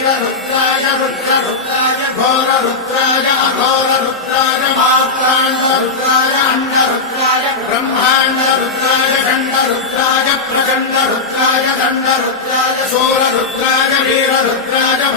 वीररुद्राय रुद्ररुद्राय घोररुद्राय अघोररुद्राय मात्राण्डरुद्राय अण्डरुद्राय ब्रह्माण्डरुद्राय खण्डरुद्राय प्रचण्डरुद्राय दण्डरुद्राय शूररुद्राय वीररुद्राय